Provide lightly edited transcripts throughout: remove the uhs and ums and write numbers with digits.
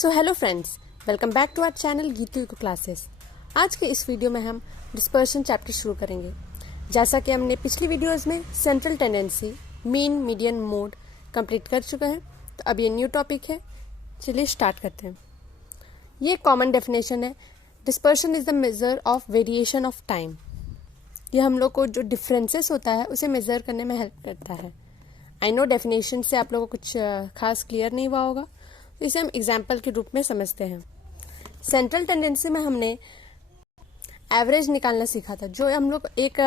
So hello friends, welcome back to our channel Geetu classes. आज के इस वीडियो में हम डिस्पर्शन चैप्टर शुरू करेंगे। जैसा कि हमने पिछली वीडियोस में central tendency, mean, median, mode complete कर चुके हैं, तो अब ये न्यू टॉपिक है। चलिए स्टार्ट करते हैं। ये कॉमन डेफिनेशन है, dispersion is the measure of variation of time. ये हम लोग को जो डिफरेंसेस होता है उसे मेजर करने में हेल्प करता है। आई नो डेफिनेशन से आप लोगों को कुछ खास क्लियर नहीं हुआ होगा, तो इसे हम एग्जाम्पल के रूप में समझते हैं। सेंट्रल टेंडेंसी में हमने एवरेज निकालना सीखा था, जो हम लोग एक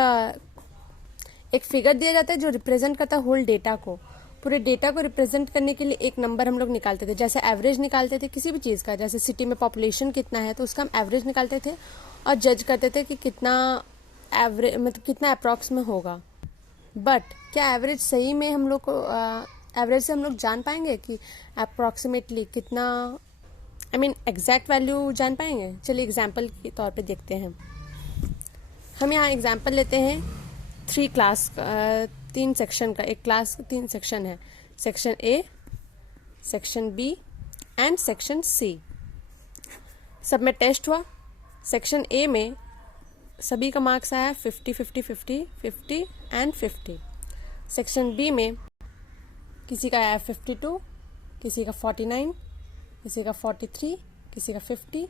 फिगर दिया जाता है जो रिप्रेजेंट करता है होल डेटा को। पूरे डेटा को रिप्रेजेंट करने के लिए एक नंबर हम लोग निकालते थे। जैसे एवरेज निकालते थे किसी भी चीज़ का, जैसे सिटी में पॉपुलेशन कितना है तो उसका हम एवरेज निकालते थे और जज करते थे कि कितना एवरेज, मतलब कितना अप्रॉक्स में होगा। बट क्या एवरेज सही में हम लोग को एवरेज से हम लोग जान पाएंगे कि अप्रॉक्सीमेटली कितना, एग्जैक्ट वैल्यू जान पाएंगे? चलिए एग्जाम्पल के तौर पे देखते हैं। हम यहाँ एग्जाम्पल लेते हैं 3 सेक्शन का। एक क्लास 3 सेक्शन है, section A, section B and section C. सब में टेस्ट हुआ। सेक्शन ए में सभी का मार्क्स आया 50, 50, 50, 50 एंड 50। सेक्शन बी में किसी का आया 52, किसी का 49, किसी का 43, किसी का 50,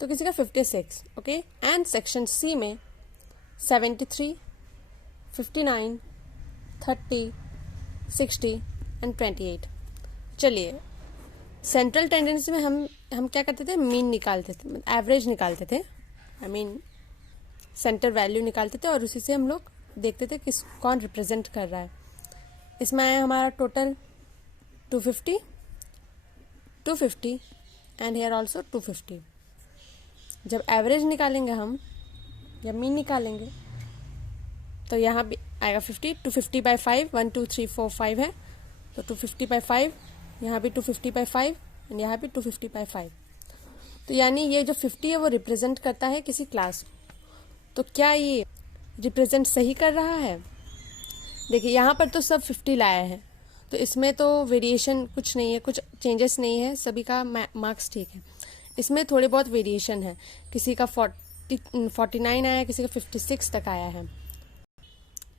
तो किसी का 56। ओके। एंड सेक्शन सी में 73, 59, 30, 60 एंड 28। चलिए, सेंट्रल टेंडेंसी में हम क्या करते थे? मीन निकालते थे, एवरेज निकालते थे, सेंटर वैल्यू निकालते थे और उसी से हम लोग देखते थे कौन रिप्रेजेंट कर रहा है। इसमें आया हमारा टोटल 250 एंड हेयर ऑल्सो 250। जब एवरेज निकालेंगे हम, जब मीन निकालेंगे, तो यहाँ भी आएगा 50, 250 बाई 5, 1 2 3 4 5 है, तो 250 बाई 5, यहाँ भी 250 बाई 5 एंड यहाँ भी 250 बाई 5। तो यानी ये जो 50 है वो रिप्रेजेंट करता है किसी क्लास को। तो क्या ये रिप्रेजेंट सही कर रहा है? देखिए, यहाँ पर तो सब 50 लाया है, तो इसमें तो वेरिएशन कुछ नहीं है, कुछ चेंजेस नहीं है, सभी का मार्क्स ठीक है। इसमें थोड़े बहुत वेरिएशन है, किसी का 49 आया है, किसी का 56 तक आया है,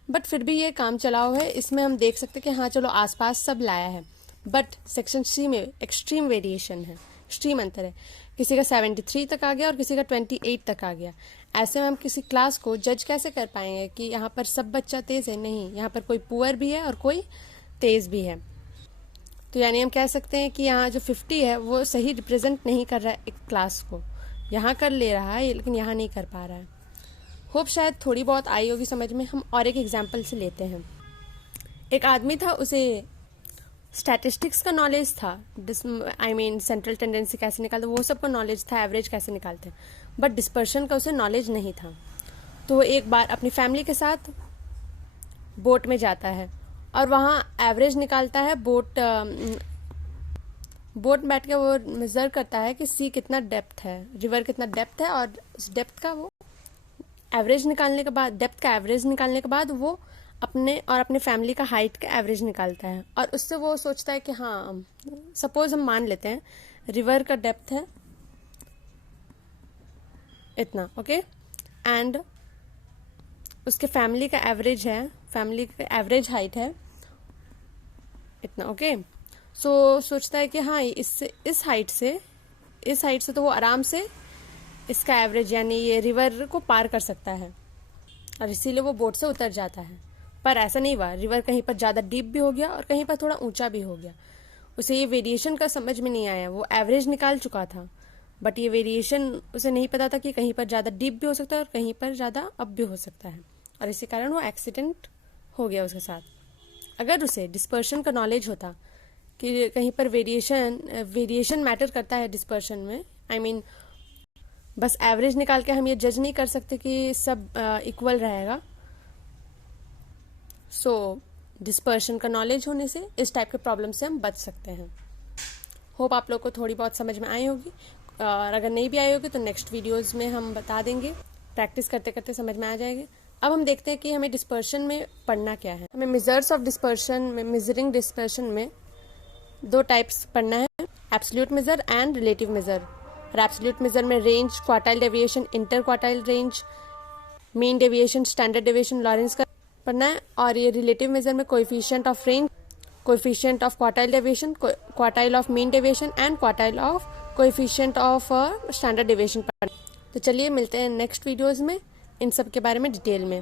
बट फिर भी ये काम चलाओ है। इसमें हम देख सकते हैं कि हाँ चलो आसपास सब लाया है। बट सेक्शन सी में एक्सट्रीम वेरिएशन है, एक्सट्रीम अंतर है। किसी का 73 तक आ गया और किसी का 28 तक आ गया। ऐसे में हम किसी क्लास को जज कैसे कर पाएंगे कि यहाँ पर सब बच्चा तेज है? नहीं, यहाँ पर कोई पुअर भी है और कोई तेज भी है। तो यानी हम कह सकते हैं कि यहाँ जो 50 है वो सही रिप्रेजेंट नहीं कर रहा है एक क्लास को। यहाँ कर ले रहा है लेकिन यहाँ नहीं कर पा रहा है। होप शायद थोड़ी बहुत आई होगी समझ में। हम और एक एग्जाम्पल से लेते हैं। एक आदमी था, उसे स्टैटिस्टिक्स का नॉलेज था, सेंट्रल टेंडेंसी कैसे निकालते वो सब का नॉलेज था, एवरेज कैसे निकालते हैं, बट डिस्पर्शन का उसे नॉलेज नहीं था। तो वो एक बार अपनी फैमिली के साथ बोट में जाता है और वहाँ एवरेज निकालता है। बोट बैठ के वो मेजर करता है कि सी कितना डेप्थ है, रिवर कितना डेप्थ है, और उस डेप्थ का वो एवरेज निकालने के बाद, डेप्थ का एवरेज निकालने के बाद वो अपने फैमिली का हाइट का एवरेज निकालता है। और उससे वो सोचता है कि हाँ, सपोज हम मान लेते हैं रिवर का डेप्थ है इतना, ओके, एंड उसके फैमिली का एवरेज है, फैमिली का एवरेज हाइट है इतना, ओके। सो सोचता है कि हाँ, इस हाइट से तो वो आराम से इसका एवरेज यानी ये रिवर को पार कर सकता है, और इसीलिए वो बोट से उतर जाता है। पर ऐसा नहीं हुआ, रिवर कहीं पर ज़्यादा डीप भी हो गया और कहीं पर थोड़ा ऊंचा भी हो गया। उसे ये वेरिएशन का समझ में नहीं आया। वो एवरेज निकाल चुका था, बट ये वेरिएशन उसे नहीं पता था कि कहीं पर ज़्यादा डीप भी हो सकता है और कहीं पर ज़्यादा अप भी हो सकता है, और इसी कारण वो एक्सीडेंट हो गया उसके साथ। अगर उसे डिस्पर्शन का नॉलेज होता कि कहीं पर वेरिएशन मैटर करता है डिस्पर्शन में, बस एवरेज निकाल के हम ये जज नहीं कर सकते कि सब इक्वल रहेगा। सो डिस्पर्शन का नॉलेज होने से इस टाइप के प्रॉब्लम से हम बच सकते हैं। होप आप लोग को थोड़ी बहुत समझ में आई होगी, और अगर नहीं भी आई होगी तो नेक्स्ट वीडियोस में हम बता देंगे, प्रैक्टिस करते करते समझ में आ जाएगी। अब हम देखते हैं कि हमें डिस्पर्शन में पढ़ना क्या है। हमें मेजर्स ऑफ डिस्पर्शन में, मेजरिंग डिस्पर्शन में 2 टाइप्स पढ़ना है, absolute major and relative major. और एब्सोल्यूट मेजर में range, quartile deviation, inter quartile range, mean deviation, standard deviation, Lawrence का पढ़ना है। और ये रिलेटिव मेजर में coefficient of range, coefficient of quartile deviation, quartile of mean deviation and quartile of coefficient of standard deviation पढ़ना। तो चलिए मिलते हैं नेक्स्ट वीडियोज़ में इन सब के बारे में डिटेल में।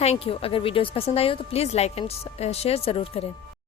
Thank you. अगर वीडियोज़ पसंद आई हो तो प्लीज़ लाइक एंड शेयर ज़रूर करें।